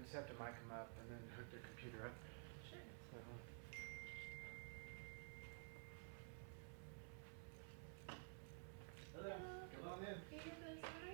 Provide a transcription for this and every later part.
just have to mic them up and then hook their computer up. Sure. So. Hello. Come on in. Can you get this order?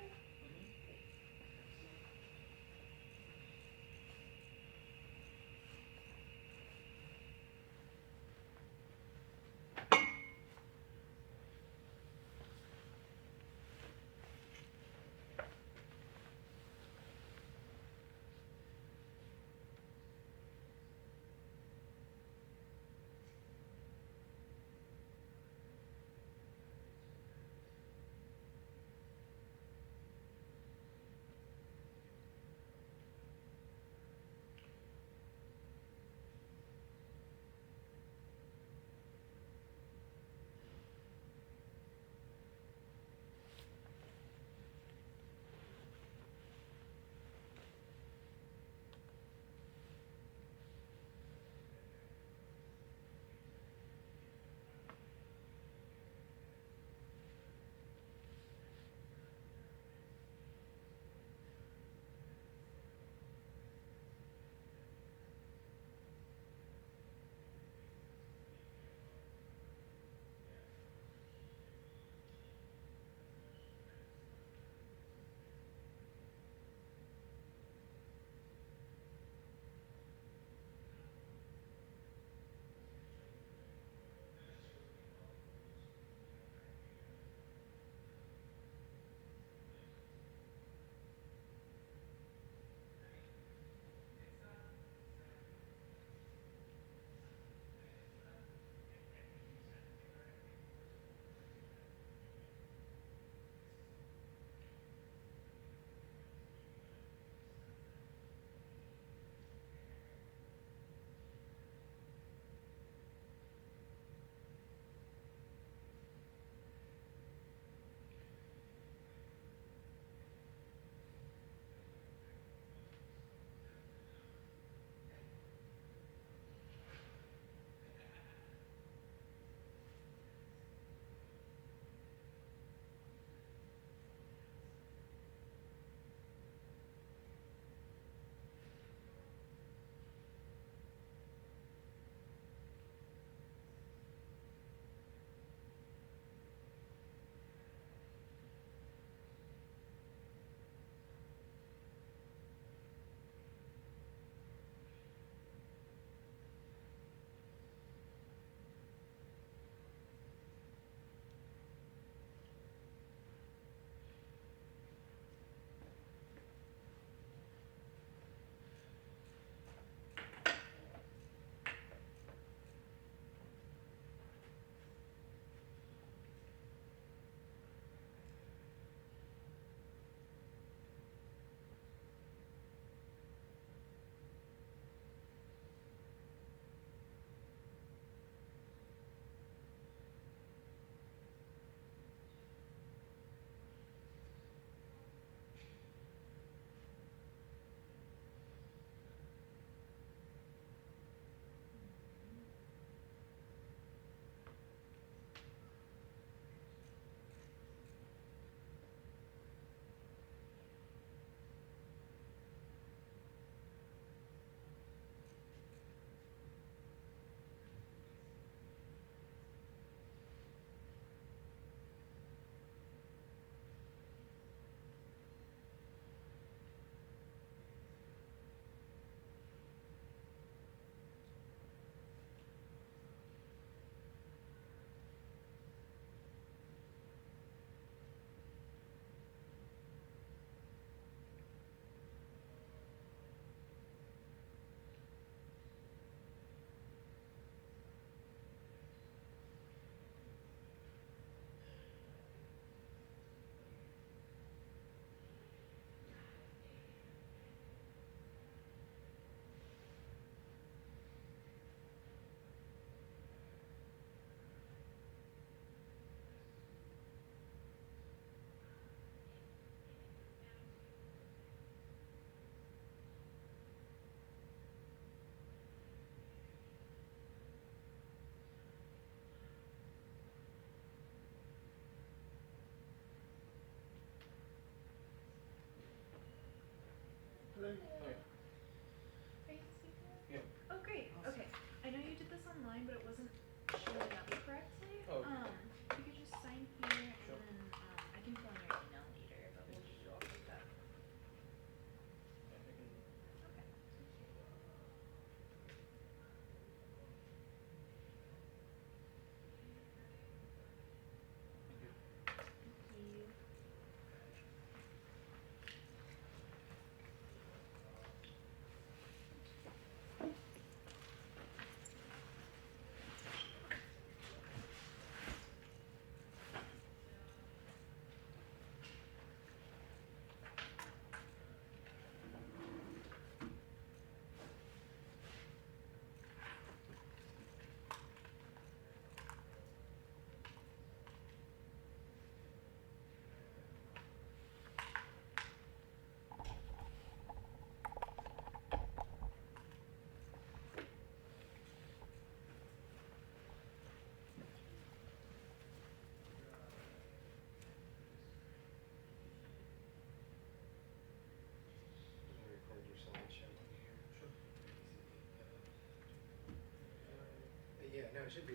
it should be.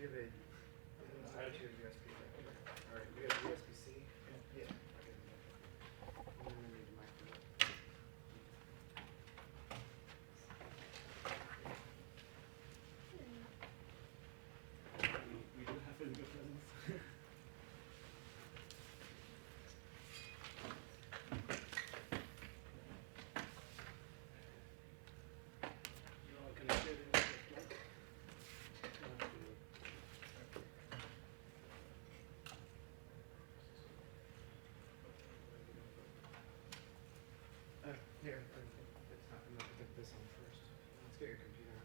Do they inside your USB? All right, we have USB-C. Yeah. Okay. And then we need a microphone. We do have physical presence. You're all connected in this network. Here, it's not enough to get this on first. Let's get your computer on.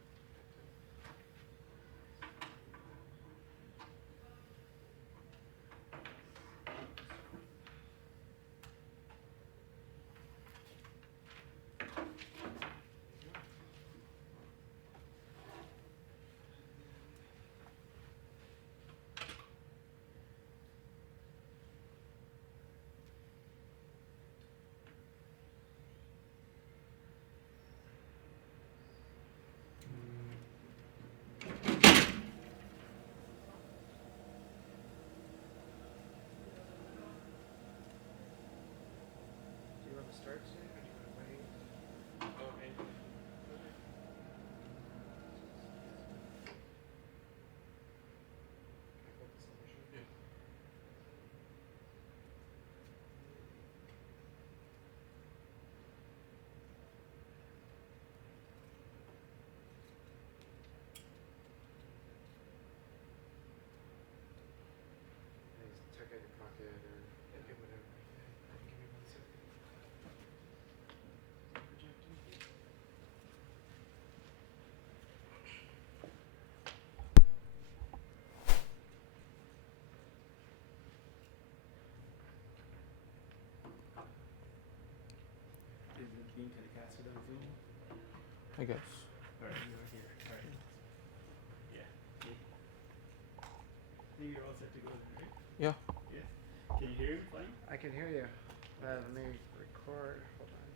Do you want to start soon, or do you want to wait? Okay. Can I focus on the show? Yeah. Just check out your pocket or whatever. Give me 1 second. Projecting. Is it being telecasted on Zoom? I guess. Alright, you are here. Alright. Yeah. Okay. I think you're all set to go, right? Yeah. Yeah. Can you hear him fine? I can hear you. Let me record. Hold on.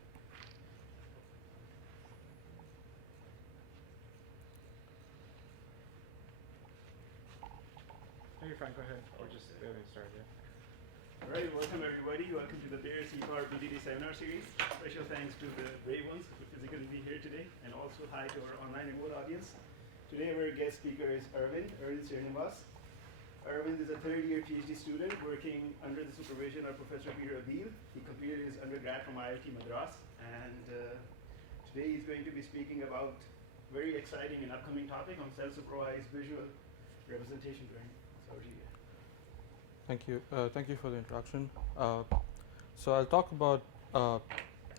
No, you're fine. Go ahead. Or just go ahead and start. Yeah. Alright, welcome everybody. Welcome to the BAIR BDD seminar series. Special thanks to the brave ones who physically be here today, and also hi to our online remote audience. Today our guest speaker is Arvind Srinivas. Arvind is a third-year PhD student working under the supervision of Professor Peter Abeel. He completed his undergrad from IIT Madras, and today he's going to be speaking about a very exciting and upcoming topic on self-supervised visual representation learning. So over to you. Thank you. Thank you for the introduction. So I'll talk about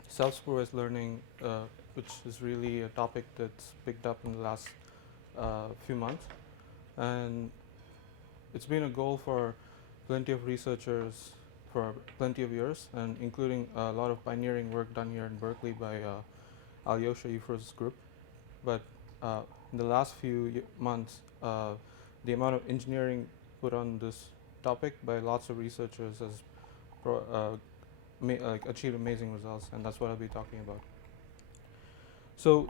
self-supervised learning, which is really a topic that's picked up in the last few months, and it's been a goal for plenty of researchers for plenty of years, and including a lot of pioneering work done here in Berkeley by Alyosha Yufro's group. But in the last few months, the amount of engineering put on this topic by lots of researchers has achieved amazing results, and that's what I'll be talking about. So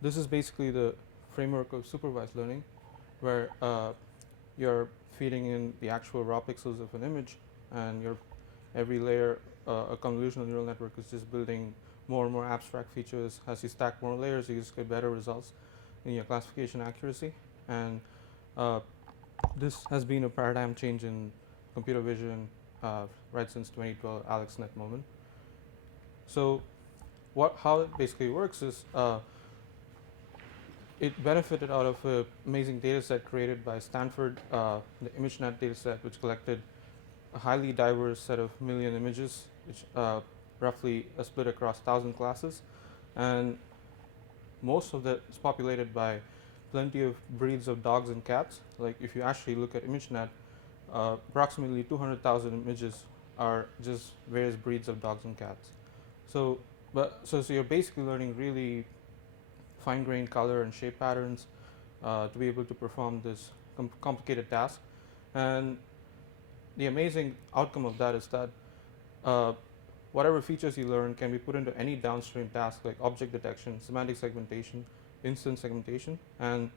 this is basically the framework of supervised learning, where you're feeding in the actual raw pixels of an image, and every layer, a convolutional neural network is just building more and more abstract features. As you stack more layers, you just get better results in your classification accuracy. And this has been a paradigm change in computer vision right since 2012 AlexNet moment. So how it basically works is it benefited out of an amazing data set created by Stanford, the ImageNet data set, which collected a highly diverse set of million images, which roughly split across 1,000 classes. And most of that is populated by plenty of breeds of dogs and cats. Like if you actually look at ImageNet, approximately 200,000 images are just various breeds of dogs and cats. So you're basically learning really fine-grained color and shape patterns to be able to perform this complicated task. And the amazing outcome of that is that whatever features you learn can be put into any downstream task like object detection, semantic segmentation, instance segmentation, and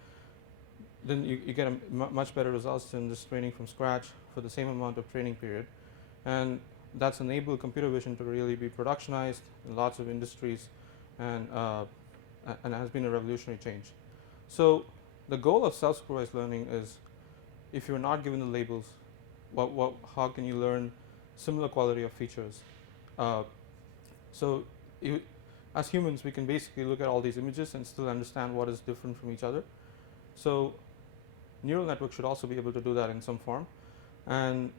then you get much better results than just training from scratch for the same amount of training period. And that's enabled computer vision to really be productionized in lots of industries, and has been a revolutionary change. So the goal of self-supervised learning is, if you're not given the labels, how can you learn similar quality of features? So as humans, we can basically look at all these images and still understand what is different from each other. So neural networks should also be able to do that in some form, and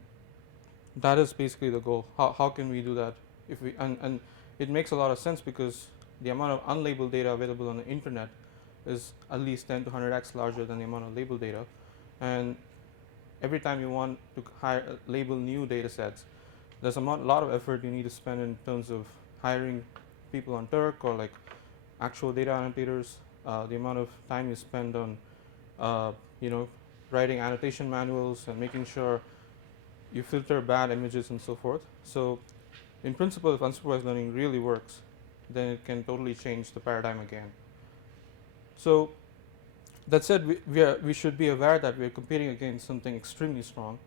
that is basically the goal. How can we do that? If we and it makes a lot of sense, because the amount of unlabeled data available on the internet is at least 10 to 100x larger than the amount of labeled data, and every time you want to label new data sets, there's a lot of effort you need to spend in terms of hiring people on Turk or like actual data annotators. The amount of time you spend on writing annotation manuals and making sure you filter bad images and so forth. So in principle, if unsupervised learning really works, then it can totally change the paradigm again. So that said, we should be aware that we are competing against something extremely strong.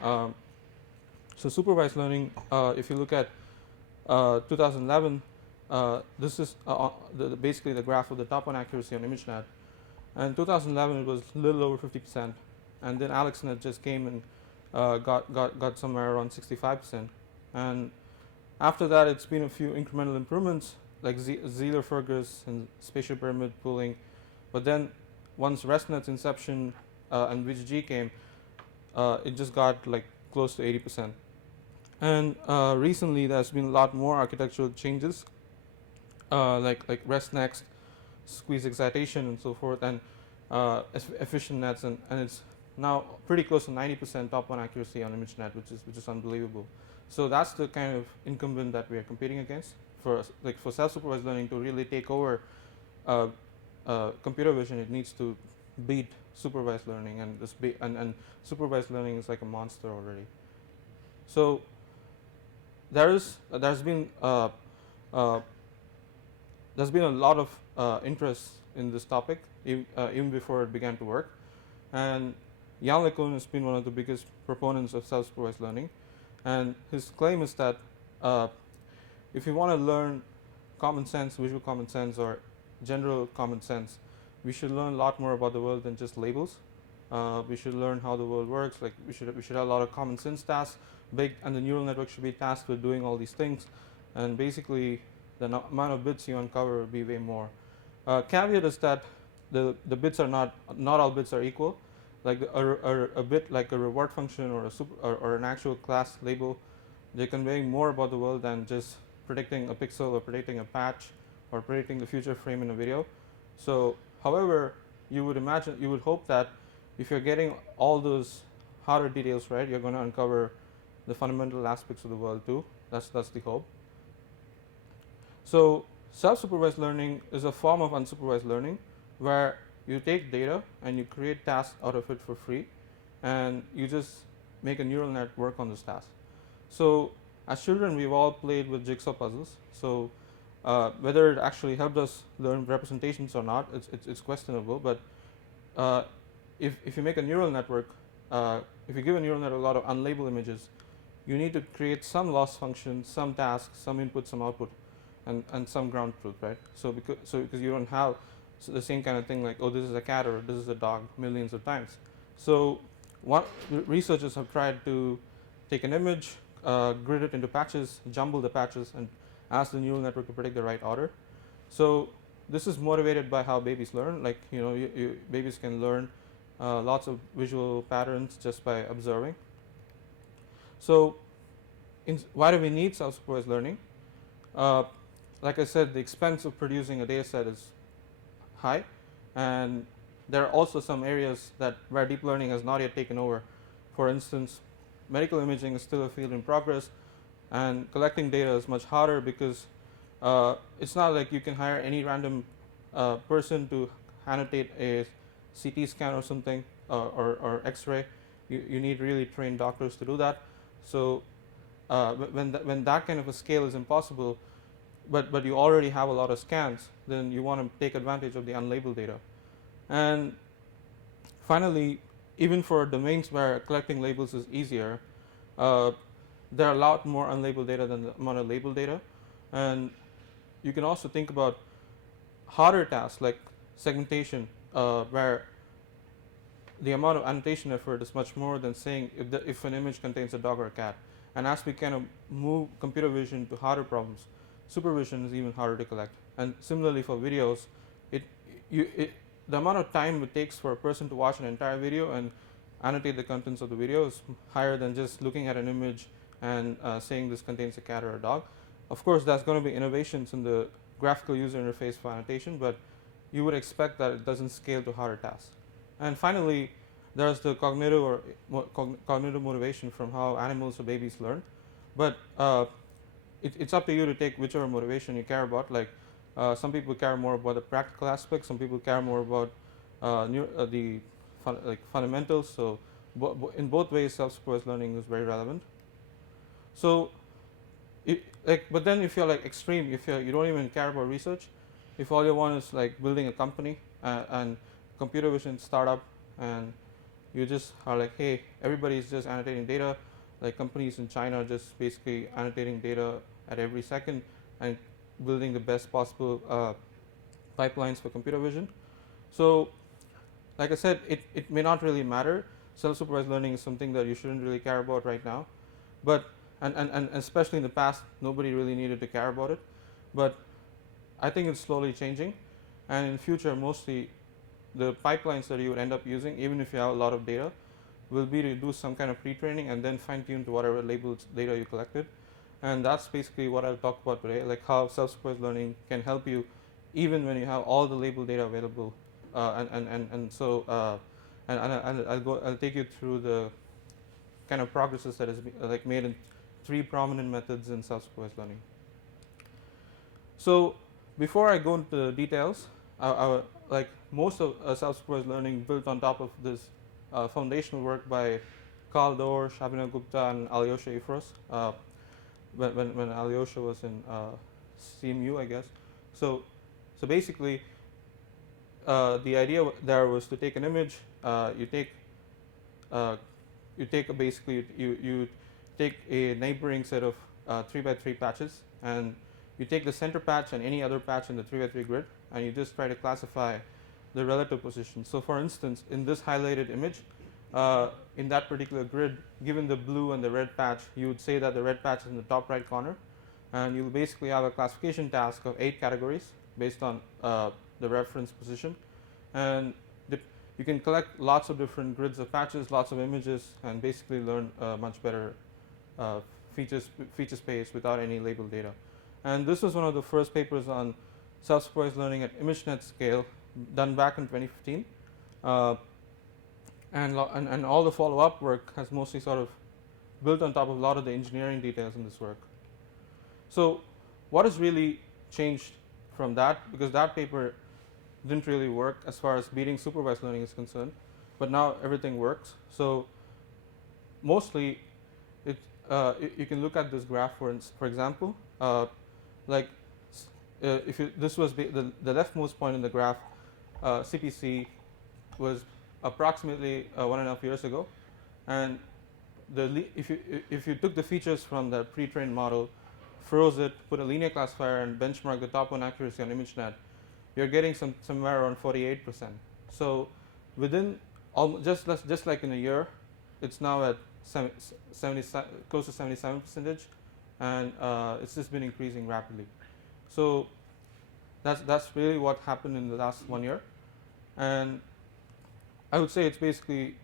So supervised learning, if you look at 2011, this is basically the graph of the top one accuracy on ImageNet. And 2011 it was a little over 50%, and then AlexNet just came and got somewhere around 65%. And after that, it's been a few incremental improvements, like Zeeler-Fergus and spatial pyramid pooling. But then once ResNet's inception and VGG came, it just got like close to 80%. And recently, there's been a lot more architectural changes, like ResNext, squeeze excitation, and so forth, and efficient nets, and it's now pretty close to 90% top one accuracy on ImageNet, which is unbelievable. So that's the kind of incumbent that we are competing against. For self-supervised learning to really take over computer vision, it needs to beat supervised learning, and supervised learning is like a monster already. So there's been a lot of interest in this topic even before it began to work, and Jan LeCun has been one of the biggest proponents of self-supervised learning, and his claim is that if you want to learn common sense, visual common sense, or general common sense, we should learn a lot more about the world than just labels. We should learn how the world works. Like we should have a lot of common sense tasks, and the neural network should be tasked with doing all these things. And basically, the amount of bits you uncover will be way more. Caveat is that the bits are not all bits are equal. Like a bit like a reward function or an actual class label, they're conveying more about the world than just predicting a pixel or predicting a patch or predicting the future frame in a video. So, however, you would hope that if you're getting all those harder details right, you're going to uncover the fundamental aspects of the world too. That's the hope. So, self-supervised learning is a form of unsupervised learning where you take data and you create tasks out of it for free, and you just make a neural net work on those tasks. So, as children, we've all played with jigsaw puzzles. So, whether it actually helped us learn representations or not, it's questionable. But if you make a neural network, if you give a neural network a lot of unlabeled images, you need to create some loss function, some task, some input, some output, and some ground truth, right? So because you don't have the same kind of thing like, oh, this is a cat or this is a dog millions of times. So researchers have tried to take an image, grid it into patches, jumble the patches, and ask the neural network to predict the right order. So this is motivated by how babies learn. Like babies can learn lots of visual patterns just by observing. So why do we need self-supervised learning? Like I said, the expense of producing a data set is high, and there are also some areas where deep learning has not yet taken over. For instance, medical imaging is still a field in progress, and collecting data is much harder because it's not like you can hire any random person to annotate a CT scan or something or X-ray. You need really trained doctors to do that. So when that kind of a scale is impossible, but you already have a lot of scans, then you want to take advantage of the unlabeled data. And finally, even for domains where collecting labels is easier, there are a lot more unlabeled data than the amount of labeled data. And you can also think about harder tasks like segmentation, where the amount of annotation effort is much more than saying if an image contains a dog or a cat. And as we kind of move computer vision to harder problems, supervision is even harder to collect. And similarly for videos, the amount of time it takes for a person to watch an entire video and annotate the contents of the video is higher than just looking at an image and saying this contains a cat or a dog. Of course, there's going to be innovations in the graphical user interface for annotation, but you would expect that it doesn't scale to harder tasks. And finally, there's the cognitive motivation from how animals or babies learn. But it's up to you to take whichever motivation you care about. Like some people care more about the practical aspects. Some people care more about the fundamentals. So in both ways, self-supervised learning is very relevant. So, but then if you're like extreme, if you don't even care about research, if all you want is like building a company and computer vision startup, and you just are like, hey, everybody's just annotating data, like companies in China are just basically annotating data at every second and building the best possible pipelines for computer vision. So, like I said, it may not really matter. Self-supervised learning is something that you shouldn't really care about right now, but and especially in the past, nobody really needed to care about it. But I think it's slowly changing, and in future, mostly the pipelines that you would end up using, even if you have a lot of data, will be to do some kind of pre-training and then fine-tune to whatever labeled data you collected. And that's basically what I'll talk about today, like how self-supervised learning can help you even when you have all the labeled data available. I'll take you through the kind of progresses that is like made in 3 prominent methods in self-supervised learning. So before I go into the details, like most of self-supervised learning built on top of this foundational work by Carl Doerr, Shabina Gupta, and Alyosha Ifros, when Alyosha was in CMU, I guess. So basically, the idea there was to take an image, you take a neighboring set of 3x3 patches, and you take the center patch and any other patch in the 3x3 grid, and you just try to classify the relative position. So for instance, in this highlighted image, in that particular grid, given the blue and the red patch, you would say that the red patch is in the top right corner, and you'll basically have a classification task of 8 categories based on the reference position. And you can collect lots of different grids of patches, lots of images, and basically learn much better feature space without any labeled data. And this was one of the first papers on self-supervised learning at ImageNet scale, done back in 2015. And all the follow-up work has mostly sort of built on top of a lot of the engineering details in this work. So what has really changed from that? Because that paper didn't really work as far as beating supervised learning is concerned, but now everything works. So mostly, you can look at this graph for example, this was the leftmost point in the graph, CPC was approximately 1.5 years ago, and if you took the features from the pre-trained model, froze it, put a linear classifier, and benchmark the top 1 accuracy on ImageNet, you're getting somewhere around 48%. So within just like in a year, it's now at close to 77%, and it's just been increasing rapidly. So that's really what happened in the last 1 year, and I would say it's basically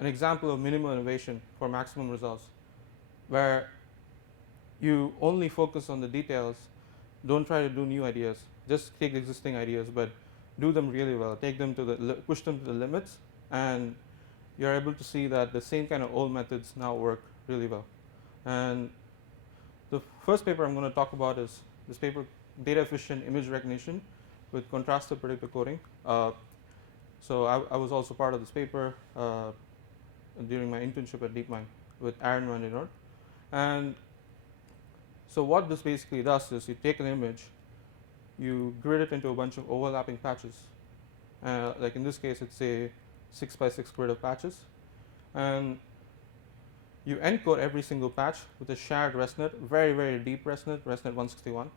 an example of minimal innovation for maximum results, where you only focus on the details, don't try to do new ideas, just take existing ideas, but do them really well, push them to the limits, and you're able to see that the same kind of old methods now work really well. And the first paper I'm going to talk about is this paper, Data Efficient Image Recognition with Contrastive Predictive Coding. So I was also part of this paper during my internship at DeepMind with Aaron Van den Noord. And so what this basically does is you take an image, you grid it into a bunch of overlapping patches. Like in this case, it's a 6 by 6 grid of patches, and you encode every single patch with a shared RESTnet, very, very deep RESTnet 161.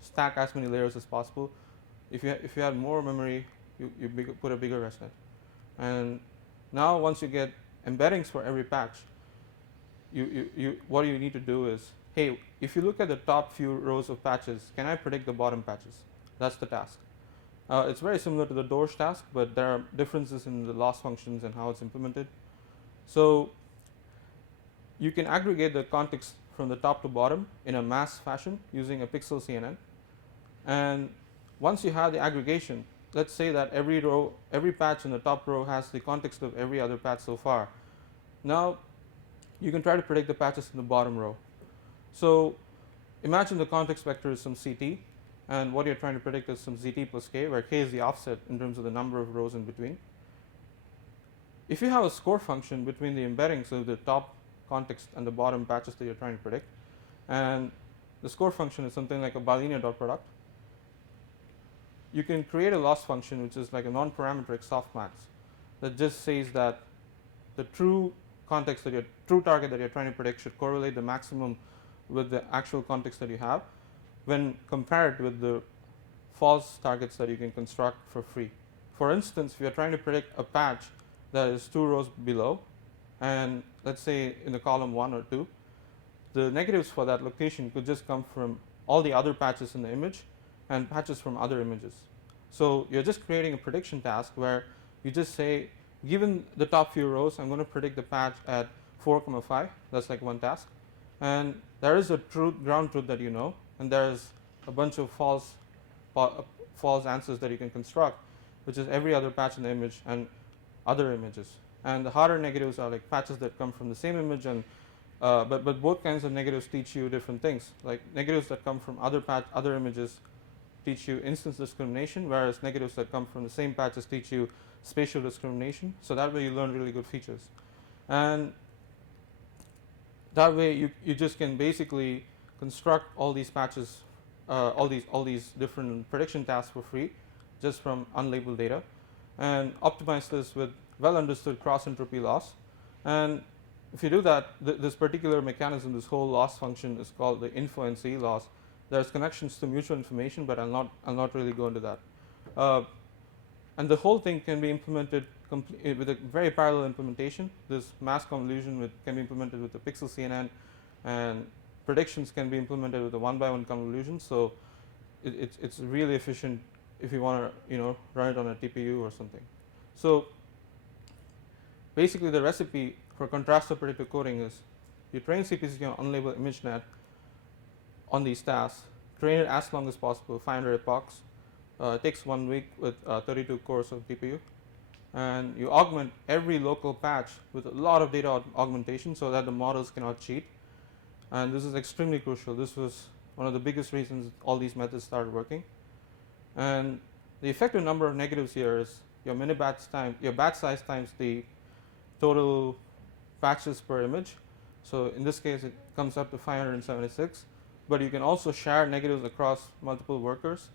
Stack as many layers as possible. If you had more memory, you put a bigger RESTnet. And now once you get embeddings for every patch, what you need to do is, hey, if you look at the top few rows of patches, can I predict the bottom patches? That's the task. It's very similar to the doors task, but there are differences in the loss functions and how it's implemented. So you can aggregate the context from the top to bottom in a mass fashion using a pixel CNN. And once you have the aggregation, let's say that every patch in the top row has the context of every other patch so far. Now you can try to predict the patches in the bottom row. So imagine the context vector is some CT, and what you're trying to predict is some ZT plus K, where K is the offset in terms of the number of rows in between. If you have a score function between the embeddings of the top context and the bottom patches that you're trying to predict, and the score function is something like a bilinear dot product, you can create a loss function which is like a non-parametric softmax that just says that the true context that true target that you're trying to predict should correlate the maximum with the actual context that you have when compared with the false targets that you can construct for free. For instance, if you're trying to predict a patch that is 2 rows below, and let's say in the column 1 or 2, the negatives for that location could just come from all the other patches in the image and patches from other images. So you're just creating a prediction task where you just say, given the top few rows, I'm going to predict the patch at 4,5. That's like one task. And there is a ground truth that you know, and there's a bunch of false answers that you can construct, which is every other patch in the image and other images. And the harder negatives are like patches that come from the same image, and but both kinds of negatives teach you different things. Like negatives that come from other images teach you instance discrimination, whereas negatives that come from the same patches teach you spatial discrimination. So that way you learn really good features. And that way you just can basically construct all these patches, all these different prediction tasks for free just from unlabeled data, and optimize this with well understood cross entropy loss. And if you do that, this particular mechanism, this whole loss function is called the info NC loss. There's connections to mutual information, but I'll not really go into that. And the whole thing can be implemented with a very parallel implementation. This mass convolution can be implemented with the pixel CNN, and predictions can be implemented with a 1-by-1 convolution. So it's really efficient if you want to run it on a TPU or something. So basically, the recipe for contrastive predictive coding is you train CPC on unlabeled ImageNet on these tasks, train it as long as possible, 500 epochs. It takes 1 week with 32 cores of GPU. And you augment every local patch with a lot of data augmentation so that the models cannot cheat. And this is extremely crucial. This was one of the biggest reasons all these methods started working. And the effective number of negatives here is your batch size times the total patches per image. So in this case, it comes up to 576. But you can also share negatives across multiple workers.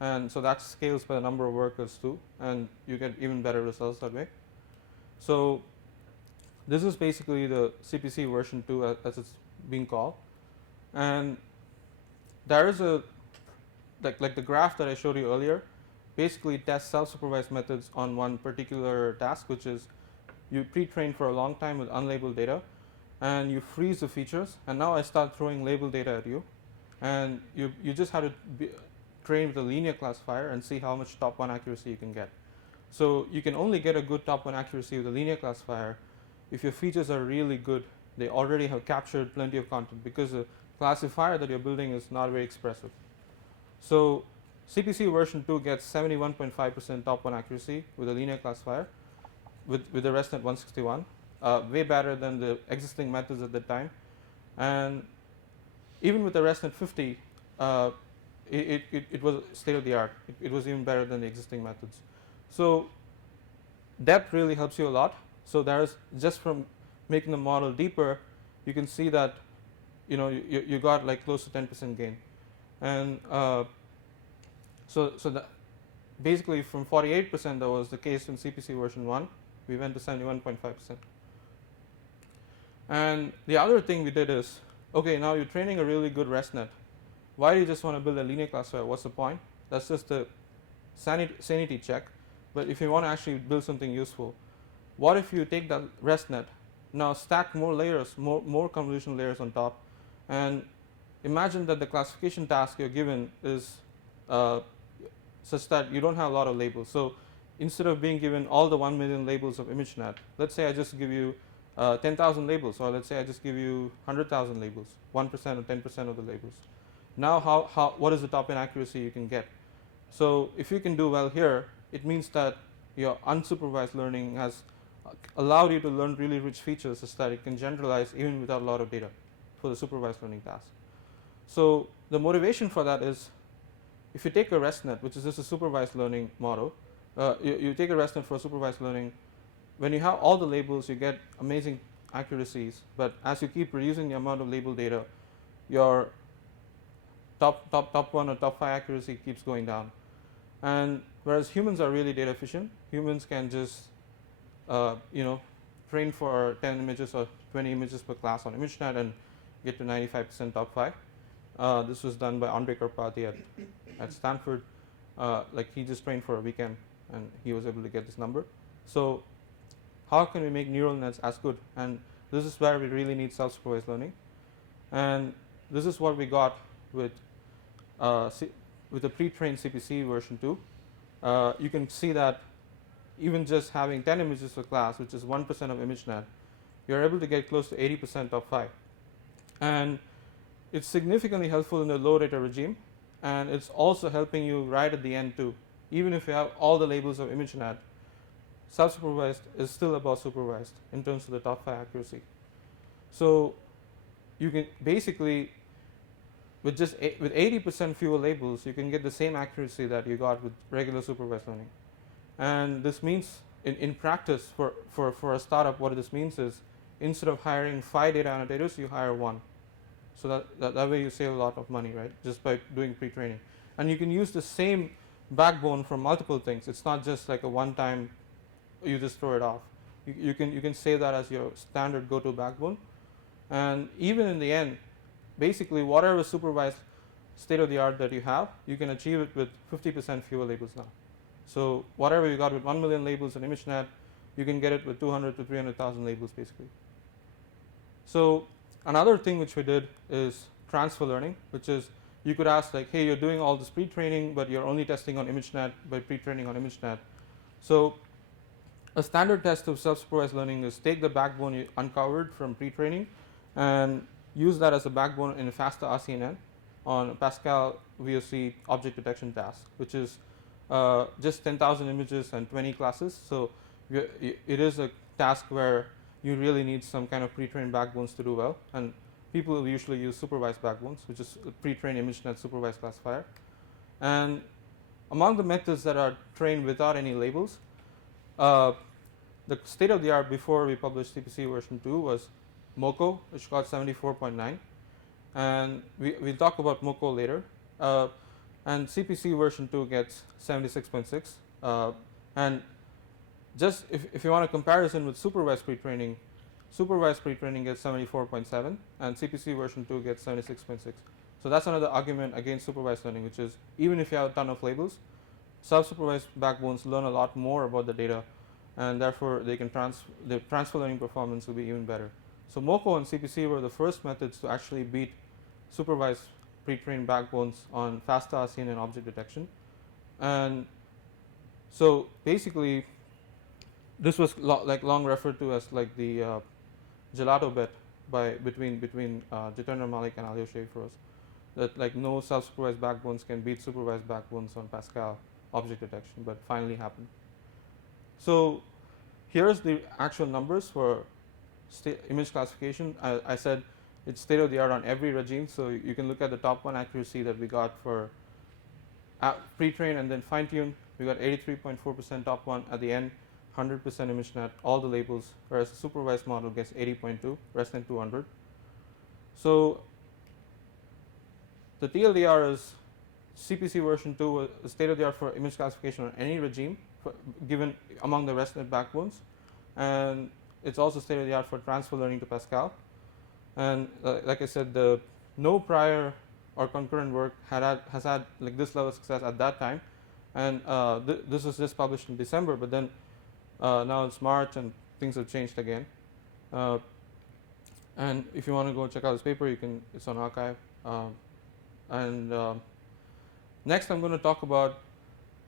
And so that scales by the number of workers too. And you get even better results that way. So this is basically the CPC version 2 as it's being called. And there is like the graph that I showed you earlier, basically tests self-supervised methods on one particular task, which is you pre-train for a long time with unlabeled data, and you freeze the features, and now I start throwing labeled data at you, and you just have to train with a linear classifier and see how much top 1 accuracy you can get. So you can only get a good top 1 accuracy with a linear classifier if your features are really good. They already have captured plenty of content, because the classifier that you're building is not very expressive. So CPC version 2 gets 71.5% top 1 accuracy with a linear classifier with the RESTnet 161, way better than the existing methods at that time. And even with the RESTnet 50, it was state of the art. It was even better than the existing methods. So depth really helps you a lot. So there is, just from making the model deeper, you can see that you got like close to 10% gain. And so basically from 48% that was the case in CPC version 1, we went to 71.5%. And the other thing we did is, okay, now you're training a really good RESTnet. Why do you just want to build a linear classifier? What's the point? That's just a sanity check. But if you want to actually build something useful, what if you take that RESTnet, now stack more layers, more convolution layers on top, and imagine that the classification task you're given is such that you don't have a lot of labels. So instead of being given all the 1 million labels of ImageNet, let's say I just give you 10,000 labels, or let's say I just give you 100,000 labels, 1% or 10% of the labels. Now what is the top end accuracy you can get? So if you can do well here, it means that your unsupervised learning has allowed you to learn really rich features such that it can generalize even without a lot of data for the supervised learning task. So the motivation for that is, if you take a RESTnet, which is just a supervised learning model, you take a RESTnet for supervised learning, when you have all the labels, you get amazing accuracies, but as you keep reducing the amount of label data, your top 1 or top 5 accuracy keeps going down. And whereas humans are really data efficient, humans can just train for 10 images or 20 images per class on ImageNet and get to 95% top 5. This was done by Andre Karpathy at Stanford. He just trained for a weekend and he was able to get this number. So how can we make neural nets as good? And this is where we really need self-supervised learning. And this is what we got with the pre-trained CPC version 2. You can see that even just having 10 images per class, which is 1% of ImageNet, you're able to get close to 80% top 5. And it's significantly helpful in the low data regime, and it's also helping you right at the end too. Even if you have all the labels of ImageNet, self-supervised is still above supervised in terms of the top 5 accuracy. So you can basically, with 80% fewer labels, you can get the same accuracy that you got with regular supervised learning. And this means, in practice, for a startup, what this means is, instead of hiring 5 data annotators, you hire 1. So that way you save a lot of money, right? Just by doing pre-training. And you can use the same backbone for multiple things. It's not just like a one-time, you just throw it off. You can save that as your standard go-to backbone. And even in the end, basically whatever supervised state-of-the-art that you have, you can achieve it with 50% fewer labels now. So whatever you got with 1 million labels in ImageNet, you can get it with 200 to 300,000 labels basically. So another thing which we did is transfer learning, which is you could ask like, hey, you're doing all this pre-training, but you're only testing on ImageNet by pre-training on ImageNet. So a standard test of self-supervised learning is take the backbone you uncovered from pre-training and use that as a backbone in a faster RCNN on a Pascal VOC object detection task, which is just 10,000 images and 20 classes. So it is a task where you really need some kind of pre-trained backbones to do well. And people usually use supervised backbones, which is a pre-trained ImageNet supervised classifier. And among the methods that are trained without any labels, the state of the art before we published CPC version 2 was MoCo, which got 74.9. And we'll talk about MoCo later. And CPC version 2 gets 76.6. And just if you want a comparison with supervised pre-training gets 74.7, and CPC version 2 gets 76.6. So that's another argument against supervised learning, which is even if you have a ton of labels, self-supervised backbones learn a lot more about the data, and therefore they can the transfer learning performance will be even better. So MoCo and CPC were the first methods to actually beat supervised pre-trained backbones on faster RCN and object detection. And so basically, this was long referred to as like the gelato bet between Jitendra Malik and Alio Schaefer, that like no self-supervised backbones can beat supervised backbones on Pascal object detection, but finally happened. So here's the actual numbers for image classification. I said it's state of the art on every regime, so you can look at the top 1 accuracy that we got for pre-train and then fine-tune. We got 83.4% top 1 at the end, 100% ImageNet, all the labels, whereas the supervised model gets 80.2, less than 200. So the TLDR is CPC version 2 was state of the art for image classification on any regime given among the ResNet backbones, and it's also state of the art for transfer learning to Pascal. And like I said, no prior or concurrent work has had like this level of success at that time, and this was just published in December, but then now it's March and things have changed again. And if you want to go check out this paper, you can. It's on arXiv. Next, I'm going to talk about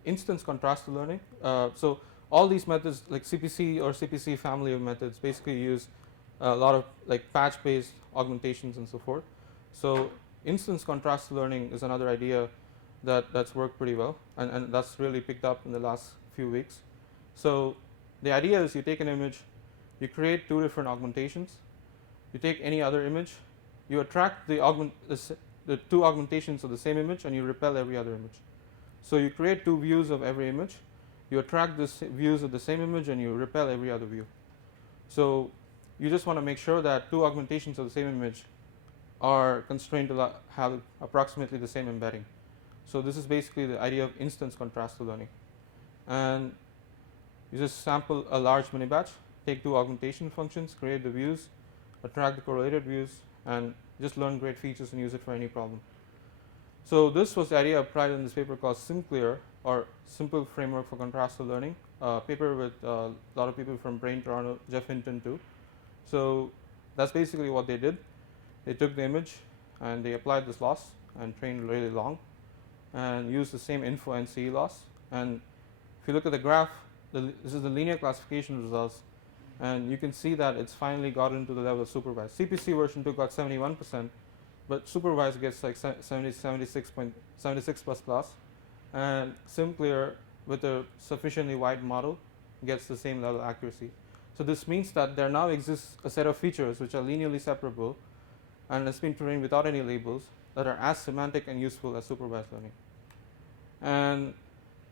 instance contrasted learning. So all these methods, like CPC or CPC family of methods, basically use a lot of like patch-based augmentations and so forth. So instance contrasted learning is another idea that's worked pretty well, and that's really picked up in the last few weeks. So the idea is you take an image, you create two different augmentations, you take any other image, you attract the two augmentations of the same image, and you repel every other image. So you create two views of every image, you attract the views of the same image, and you repel every other view. So you just want to make sure that two augmentations of the same image are constrained to have approximately the same embedding. So this is basically the idea of instance contrasted learning. And you just sample a large mini batch, take two augmentation functions, create the views, attract the correlated views, and just learn great features and use it for any problem. So this was the idea applied in this paper called SimClear, or Simple Framework for Contrasted Learning, a paper with a lot of people from Brain Toronto, Jeff Hinton too. So that's basically what they did. They took the image and they applied this loss and trained really long and used the same info and CE loss. And if you look at the graph, this is the linear classification results, and you can see that it's finally gotten to the level of supervised. CPC version 2 got 71%, but supervised gets like 76 plus, and SimClear with a sufficiently wide model gets the same level of accuracy. So this means that there now exists a set of features which are linearly separable, and it's been trained without any labels, that are as semantic and useful as supervised learning. And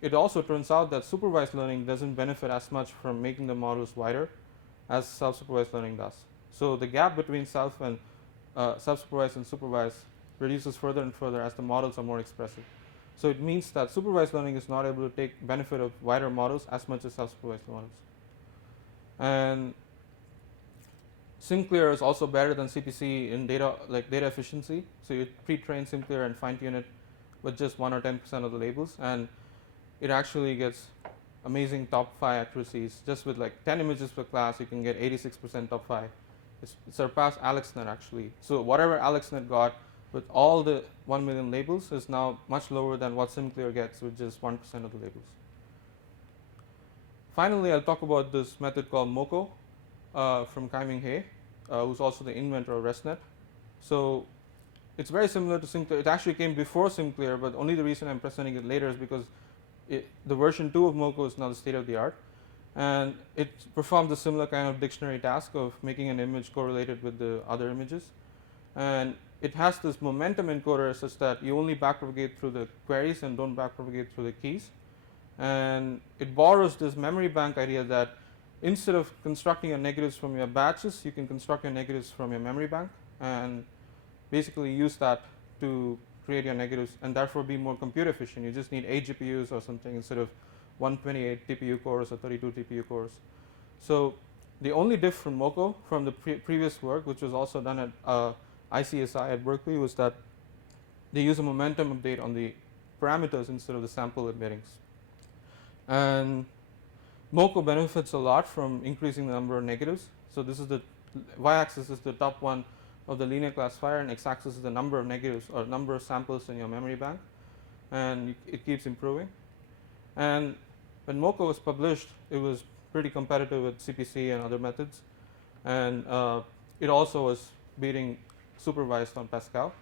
it also turns out that supervised learning doesn't benefit as much from making the models wider as self-supervised learning does. So the gap between self-supervised and supervised reduces further and further as the models are more expressive. So it means that supervised learning is not able to take benefit of wider models as much as self-supervised models. And SimClear is also better than CPC in data efficiency. So you pre-train SimClear and fine-tune it with just 1 or 10% of the labels, and it actually gets amazing top 5 accuracies. Just with like 10 images per class, you can get 86% top 5. It surpassed AlexNet actually. So whatever AlexNet got with all the 1 million labels is now much lower than what SimClear gets with just 1% of the labels. Finally, I'll talk about this method called MoCo from Kai-Ming He, who's also the inventor of ResNet. So it's very similar to SimClear. It actually came before SimClear, but only the reason I'm presenting it later is because the version 2 of MoCo is now the state of the art. And it performs a similar kind of dictionary task of making an image correlated with the other images. And it has this momentum encoder such that you only backpropagate through the queries and don't backpropagate through the keys. And it borrows this memory bank idea that instead of constructing your negatives from your batches, you can construct your negatives from your memory bank and basically use that to create your negatives and therefore be more compute efficient. You just need 8 GPUs or something instead of 128 TPU cores or 32 TPU cores. So the only diff from MoCo from the previous work, which was also done at ICSI at Berkeley, was that they use a momentum update on the parameters instead of the sample embeddings. And MoCo benefits a lot from increasing the number of negatives. So this is the y-axis is the top one of the linear classifier, and x-axis is the number of negatives or number of samples in your memory bank, and it keeps improving. And when MoCo was published, it was pretty competitive with CPC and other methods, and it also was beating supervised on Pascal.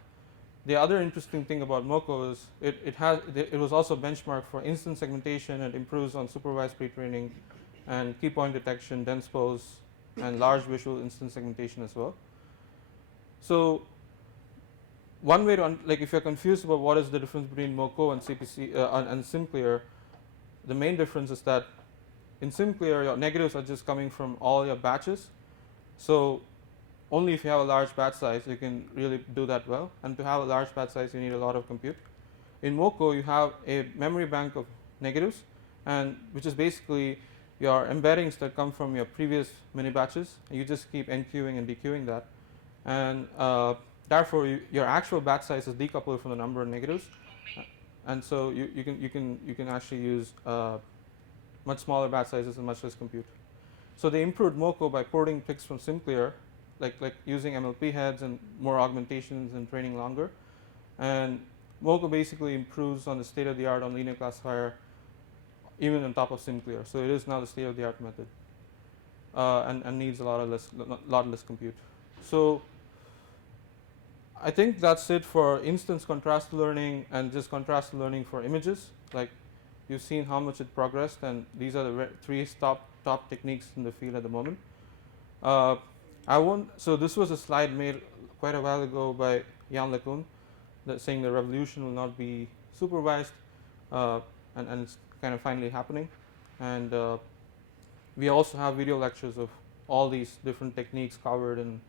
The other interesting thing about MoCo is it was also benchmarked for instance segmentation. It improves on supervised pre-training and key point detection, dense pose, and large visual instance segmentation as well. So one way to, if you're confused about what is the difference between MoCo and CPC and SimClear, the main difference is that in SimClear, your negatives are just coming from all your batches. So only if you have a large batch size, you can really do that well. And to have a large batch size, you need a lot of compute. in MoCo you have a memory bank of negatives, and which is basically your embeddings that come from your previous mini batches. You just keep enqueuing and dequeuing that, and therefore your actual batch size is decoupled from the number of negatives, and so you can actually use much smaller batch sizes and much less compute. So they improved MoCo by porting picks from Simclear, like using MLP heads and more augmentations and training longer. And MoCo basically improves on the state of the art on linear classifier, even on top of Simclear. So it is now the state of the art method, and needs a lot less compute. So I think that's it for instance contrast learning and just contrast learning for images. Like you've seen how much it progressed, and these are the three top techniques in the field at the moment. So this was a slide made quite a while ago by Jan LeCun, saying the revolution will not be supervised, and it's kind of finally happening. And we also have video lectures of all these different techniques covered in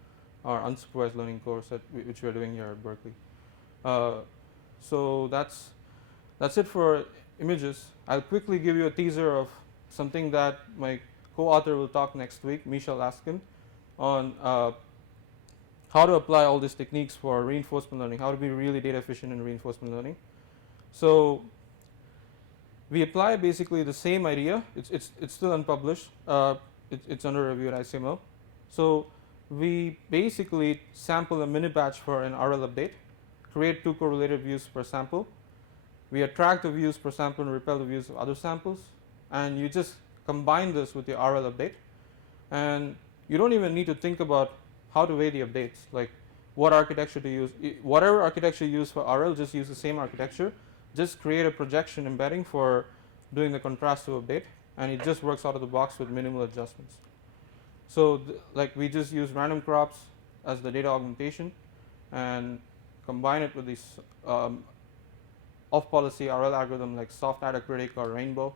our unsupervised learning course which we are doing here at Berkeley. So that's it for images. I'll quickly give you a teaser of something that my co-author will talk next week, Michel Askin, on how to apply all these techniques for reinforcement learning, how to be really data efficient in reinforcement learning. So we apply basically the same idea. It's still unpublished. It's under review at ICML. So we basically sample a mini batch for an RL update, create two correlated views per sample. We attract the views per sample and repel the views of other samples, and you just combine this with your RL update. And you don't even need to think about how to weigh the updates, like what architecture to use. Whatever architecture you use for RL, just use the same architecture. Just create a projection embedding for doing the contrast to update, and it just works out of the box with minimal adjustments. So like we just use random crops as the data augmentation and combine it with these off-policy RL algorithm like soft Addacritic or Rainbow.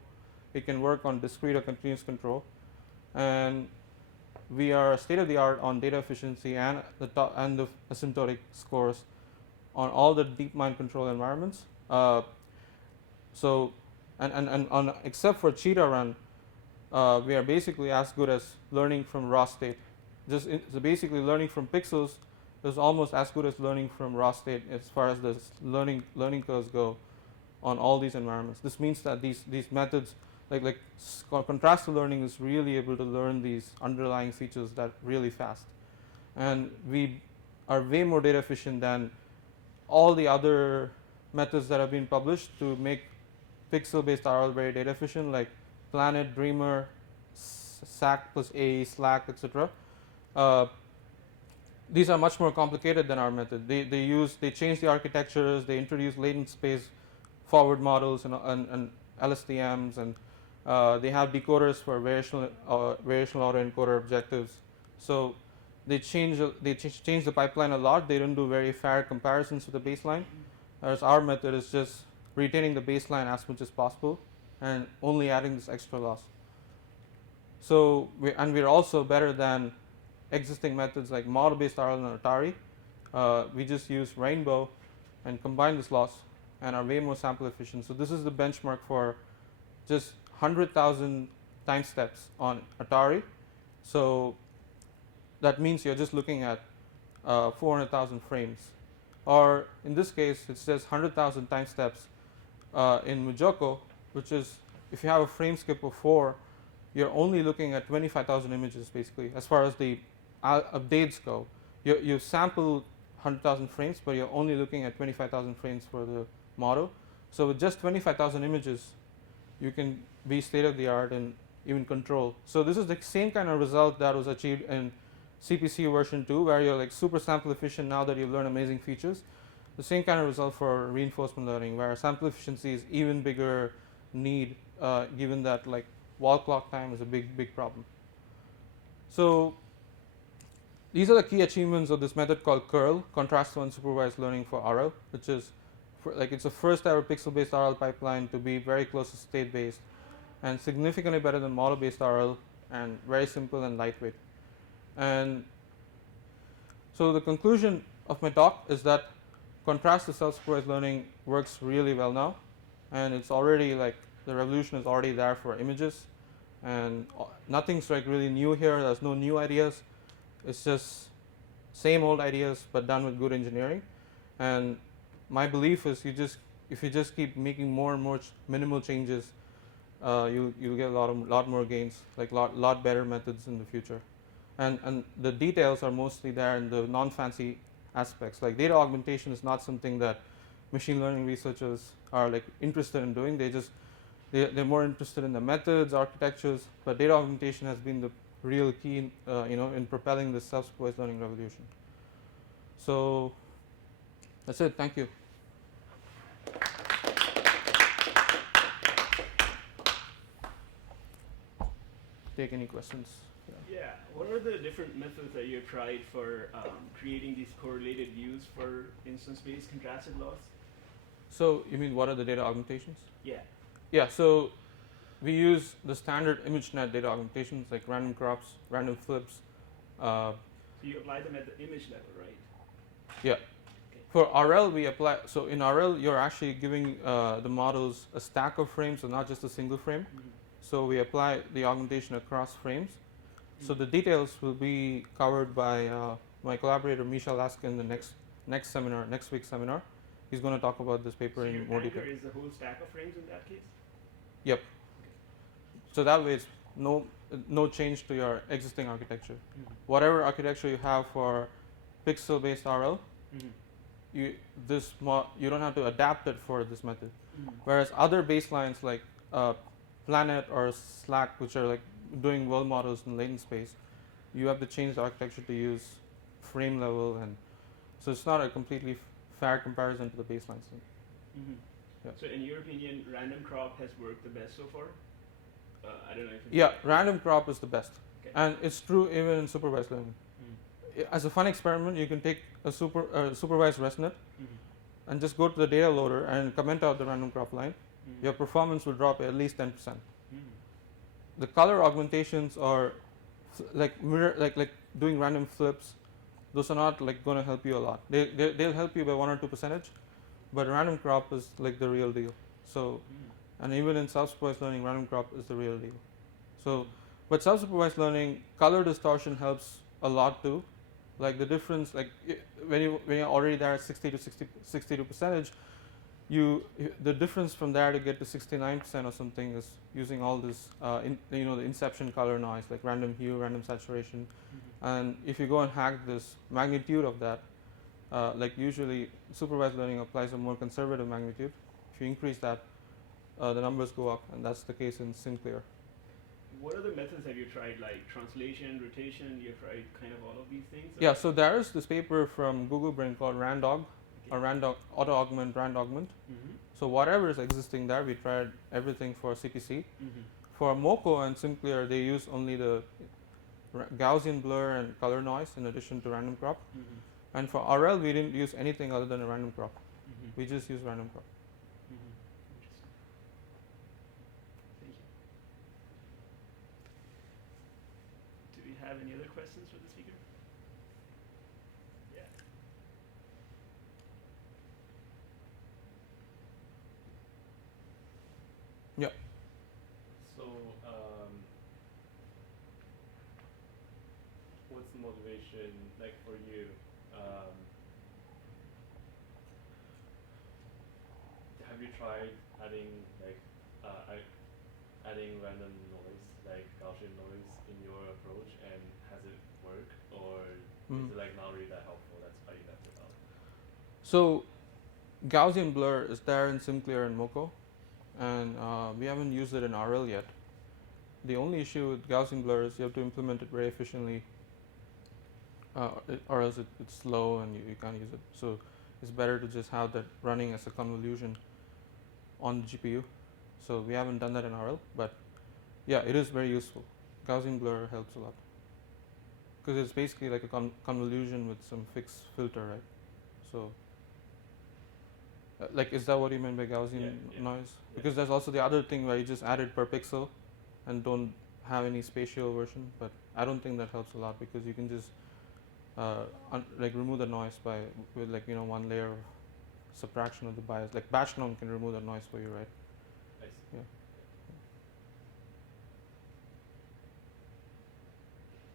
It can work on discrete or continuous control, and we are state of the art on data efficiency and the asymptotic scores on all the deep mind control environments. So on except for Cheetah Run, we are basically as good as learning from raw state. So basically learning from pixels is almost as good as learning from raw state as far as the learning curves go on all these environments. This means that these methods like contrastive learning is really able to learn these underlying features that really fast, and we are way more data efficient than all the other methods that have been published to make pixel-based RL very data efficient, like Planet, Dreamer, SAC plus A, Slack, etc. These are much more complicated than our method. They change the architectures, they introduce latent space forward models and LSTMs, and they have decoders for variational autoencoder objectives. So they change the pipeline a lot. They don't do very fair comparisons with the baseline. Whereas our method is just retaining the baseline as much as possible and only adding this extra loss. So we're also better than existing methods like model-based RL and Atari. We just use Rainbow and combine this loss and are way more sample efficient. So this is the benchmark for just 100,000 time steps on Atari. So that means you're just looking at 400,000 frames. Or in this case, it says 100,000 time steps in Mujoko, which is if you have a frame skip of 4, you're only looking at 25,000 images basically as far as the updates go. You sample 100,000 frames, but you're only looking at 25,000 frames for the model. So with just 25,000 images, you can be state of the art and even control. So this is the same kind of result that was achieved in CPC version 2, where you're like super sample efficient now that you've learned amazing features. The same kind of result for reinforcement learning, where sample efficiency is even bigger need, given that like wall clock time is a big problem. So these are the key achievements of this method called curl, contrast to unsupervised learning for RL, which is it's the first ever pixel-based RL pipeline to be very close to state-based and significantly better than model-based RL and very simple and lightweight. And so the conclusion of my talk is that contrast to self-supervised learning works really well now, and it's already like the revolution is already there for images, and nothing's like really new here. There's no new ideas. It's just same old ideas but done with good engineering. And my belief is if you just keep making more and more minimal changes, you'll get a lot more gains, like lot better methods in the future. And the details are mostly there in the non-fancy aspects. Like data augmentation is not something that machine learning researchers are like interested in doing. They're more interested in the methods, architectures, but data augmentation has been the real key in propelling this self-supervised learning revolution. So that's it. Thank you. Take any questions. Yeah, what are the different methods that you've tried for creating these correlated views for instance-based contrasted loss? So you mean what are the data augmentations? Yeah. Yeah, so we use the standard ImageNet data augmentations like random crops, random flips. So you apply them at the image level, right? Yeah. Okay. For RL, we apply. So in RL, you're actually giving the models a stack of frames, so not just a single frame. Mm-hmm. So we apply the augmentation across frames. So the details will be covered by my collaborator Misha Laskin in the next week's seminar. He's going to talk about this paper So in more detail. your anchor is the whole stack of frames in that case? Yep. So that way, it's no change to your existing architecture. Mm-hmm. Whatever architecture you have for pixel-based RL, Mm-hmm. you don't have to adapt it for this method. Mm-hmm. Whereas other baselines like Planet or Slack, which are like doing world models in latent space, you have to change the architecture to use frame level, and so it's not a completely fair comparison to the baseline thing. Mm-hmm. Yeah. So in your opinion, random crop has worked the best so far? I don't know if it's Yeah, random crop is the best, Okay. and it's true even in supervised learning. Mm-hmm. As a fun experiment, you can take a supervised ResNet Mm-hmm. and just go to the data loader and comment out the random crop line. Mm-hmm. Your performance will drop at least 10%. Mm-hmm. The color augmentations are like doing random flips. Those are not like going to help you a lot. They'll help you by 1 or 2%, but random crop is like the real deal. So, and even in self-supervised learning, random crop is the real deal. So, but self-supervised learning, color distortion helps a lot too. Like the difference, like when you're already there at 62%, the difference from there to get to 69% or something is using all this, the inception color noise, like random hue, random saturation. And if you go and hack this magnitude of that, like usually supervised learning applies a more conservative magnitude. If you increase that, the numbers go up, and that's the case in Sinclair. What other methods have you tried, like translation, rotation? You've tried kind of all of these things? Yeah, so there is this paper from Google Brain called RANDOG, or Auto Augment, RAND Augment. Mm-hmm. So whatever is existing there, we tried everything for CPC. Mm-hmm. For Moco and Sinclair, they use only the Gaussian blur and color noise in addition to random crop. Mm-hmm. And for RL, we didn't use anything other than a random crop. Mm-hmm. We just use random crop. Mm-hmm. Interesting. Thank you. Do we have any other questions for the speaker? Yeah. Yeah. So, what's the motivation like for you? Have you tried adding like adding random noise, like Gaussian noise, in your approach, and has it worked, or is it like not really that helpful? That's why you left it out. So Gaussian blur is there in Sinclair and Moco, and we haven't used it in RL yet. The only issue with Gaussian blur is you have to implement it very efficiently, or else it's slow and you can't use it. So it's better to just have that running as a convolution on the GPU. So we haven't done that in RL, but yeah, it is very useful. Gaussian blur helps a lot because it's basically like a convolution with some fixed filter, right? So like, is that what you meant by Gaussian noise? Because there's also the other thing where you just add it per pixel and don't have any spatial version, but I don't think that helps a lot because you can just like remove the noise with like one layer subtraction of the bias. Like batch norm can remove that noise for you, right? I see. Yeah.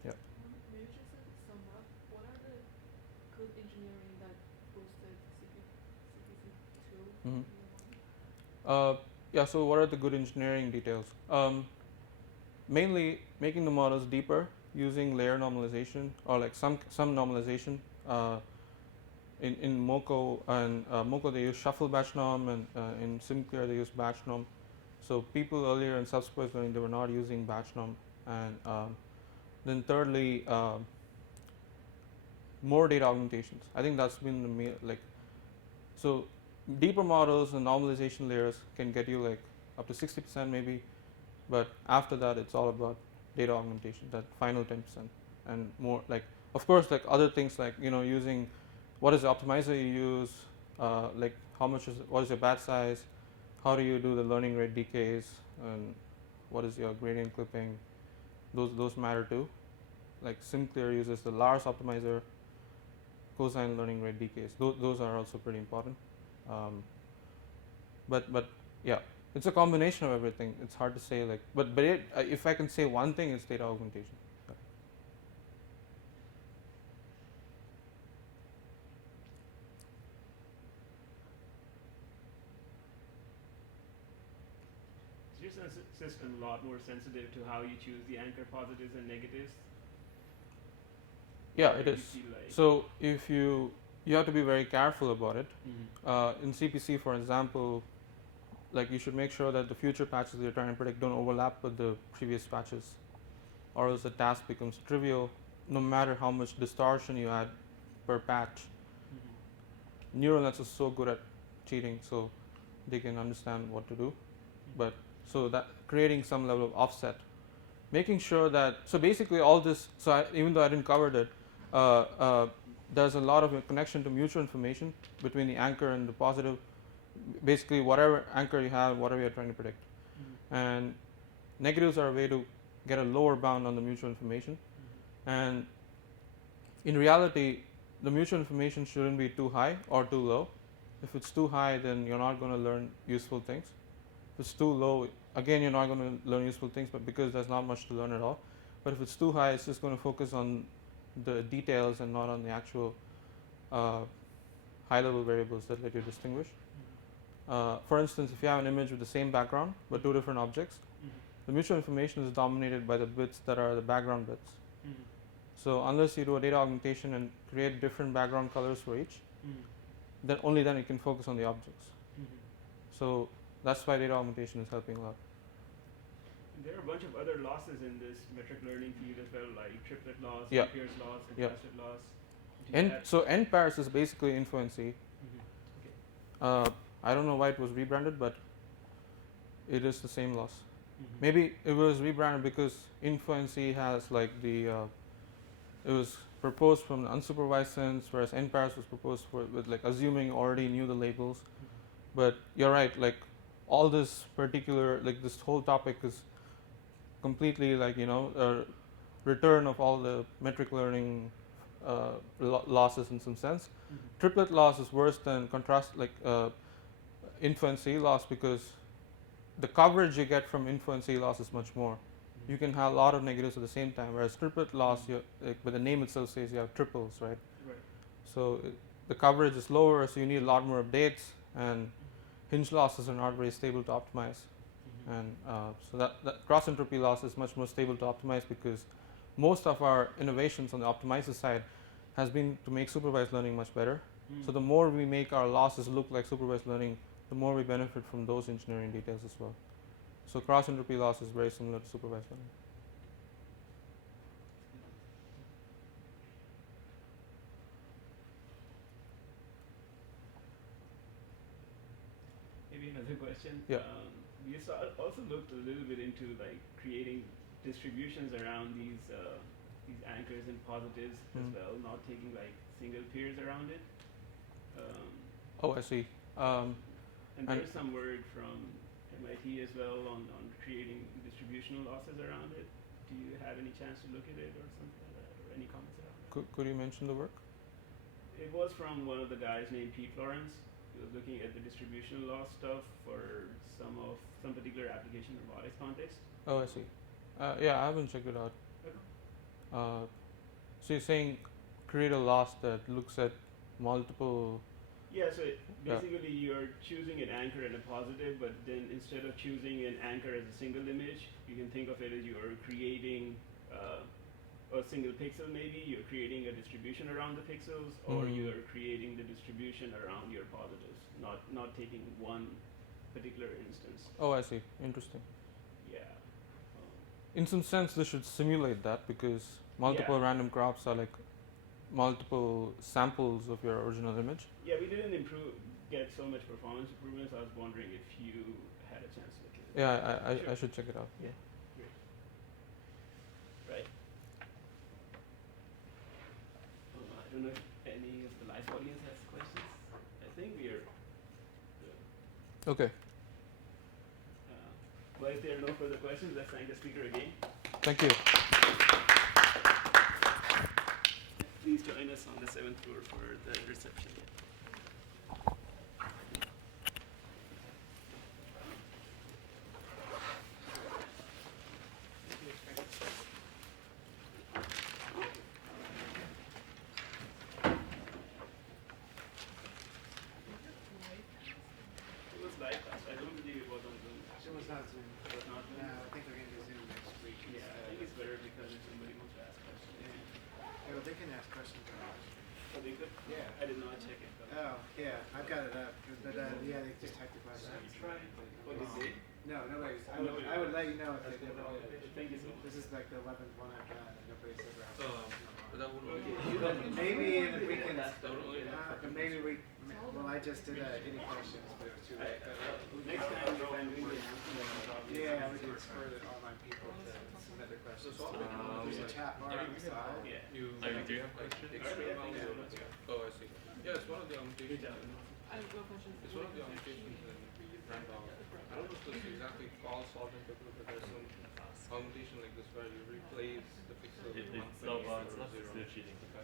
Yeah. Maybe just to sum up, what are the good engineering that boosted CPC2 Mhm. in your mind? Yeah. So what are the good engineering details? Mainly making the models deeper using layer normalization or like some normalization. In Moco and Moco they use shuffle batch norm, and in SimClear they use batch norm. So people earlier in self-supervised learning they were not using batch norm, and then thirdly more data augmentations. I think that's been the so deeper models and normalization layers can get you like up to 60% maybe, but after that it's all about data augmentation, that final 10%, and more like of course like other things like using what is the optimizer you use, like what is your batch size, how do you do the learning rate decays, and what is your gradient clipping. Those matter too. Like SimClear uses the Lars optimizer, cosine learning rate decays. Those are also pretty important. But yeah, it's a combination of everything. It's hard to say like, but if I can say one thing, it's data augmentation. Is your system a lot more sensitive to how you choose the anchor positives and negatives? Yeah, Or it do you is. feel like So if you have to be very careful about it. Mhm. In CPC, for example, like you should make sure that the future patches you're trying to predict don't overlap with the previous patches, or else the task becomes trivial. No matter how much distortion you add per patch, Mhm. neural nets are so good at cheating, so they can understand what to do. But so that creating some level of offset, making sure that so basically all this. So even though I didn't cover it, there's a lot of a connection to mutual information between the anchor and the positive. Basically, whatever anchor you have, whatever you're trying to predict, Mhm. and negatives are a way to get a lower bound on the mutual information. Mhm. And in reality, the mutual information shouldn't be too high or too low. If it's too high, then you're not going to learn useful things. If it's too low, again, you're not going to learn useful things, but because there's not much to learn at all. But if it's too high, it's just going to focus on the details and not on the actual high-level variables that let you distinguish. For instance, if you have an image with the same background but two different objects, Mhm. the mutual information is dominated by the bits that are the background bits. Mhm. So unless you do a data augmentation and create different background colors for each, Mhm. then only then you can focus on the objects. Mhm. So that's why data augmentation is helping a lot. There are a bunch of other losses in this metric learning field as well, like triplet loss, Yeah. Pierce loss, and Yeah. facet loss. Do you have- So n pairs is basically influency. Mhm. Okay. I don't know why it was rebranded, but it is the same loss. Mhm. Maybe it was rebranded because influency has like it was proposed from the unsupervised sense, whereas n pairs was proposed with like assuming you already knew the labels. Mhm. But you're right, like all this particular, like this whole topic is completely like a return of all the metric learning losses in some sense. Mhm. Triplet loss is worse than contrast like influency loss because the coverage you get from influency loss is much more. You can have a lot of negatives at the same time, whereas triplet loss, but the name itself says you have triples, right? Right. So the coverage is lower, so you need a lot more updates, and hinge losses are not very stable to optimize. Mhm. And so that cross entropy loss is much more stable to optimize because most of our innovations on the optimizer side has been to make supervised learning much better. Mhm. So the more we make our losses look like supervised learning, the more we benefit from those engineering details as well. So cross entropy loss is very similar to supervised learning. Maybe another question. Yeah. We also looked a little bit into like creating distributions around these anchors and positives as Mhm. well, not taking like single pairs around it. Oh, I see. And And- there's some work from MIT as well on creating distributional losses around it. Do you have any chance to look at it or something like that, or any comments around that? Could you mention the work? It was from one of the guys named Pete Lawrence. He was looking at the distribution loss stuff for some particular application robotics context. Oh, I see. Yeah, I haven't checked it out. Okay. So you're saying create a loss that looks at multiple. Yeah, so Yeah. basically you're choosing an anchor and a positive, but then instead of choosing an anchor as a single image, you can think of it as you're creating a single pixel maybe, you're creating a distribution around the pixels, or you're creating the distribution around your positives, not taking one particular instance. Oh, I see. Interesting. Yeah. In some sense, this should simulate that because multiple random crops are like multiple samples of your original image. Yeah, we didn't get so much performance improvements. I was wondering if you had a chance to look at it. Yeah, Sure. I should check it out. Yeah. Great. Right. I don't know if any of the live audience has questions. I think we are good. Okay. Well, if there are no further questions, let's thank the speaker again. Thank you. Please join us on the 7th floor for the reception. It was live class. I don't believe it was on Zoom. It was not Zoom. It was not Zoom? No, I think we're going to do Zoom next week. Yeah, I think it's better because if somebody wants to ask questions. Yeah, well, they can ask questions on our stream. Oh, they could? Yeah. I did not check it. Oh, yeah, I've got it up. But yeah, they just typed the question. What did they? No, nobody. Nobody. I would let you know if they did. Thank you so much. This is like the 11th one I've got. And nobody's ever asked. That would Maybe if we can. Maybe we. Well, I just did any questions, but it was too late. Next time we can do this. Yeah, we can spur the online people to submit their questions. There's a chat bar on the side. Yeah. You Do you have questions? Alright, yeah, thank you so much. Oh, I see. Yeah, it's one of the annotations. I have no questions. It's one of the annotations in Randolph. I don't know if this exactly calls solving but there's some annotation like this where you replace the pixel with It's one not place or still zero. cheating.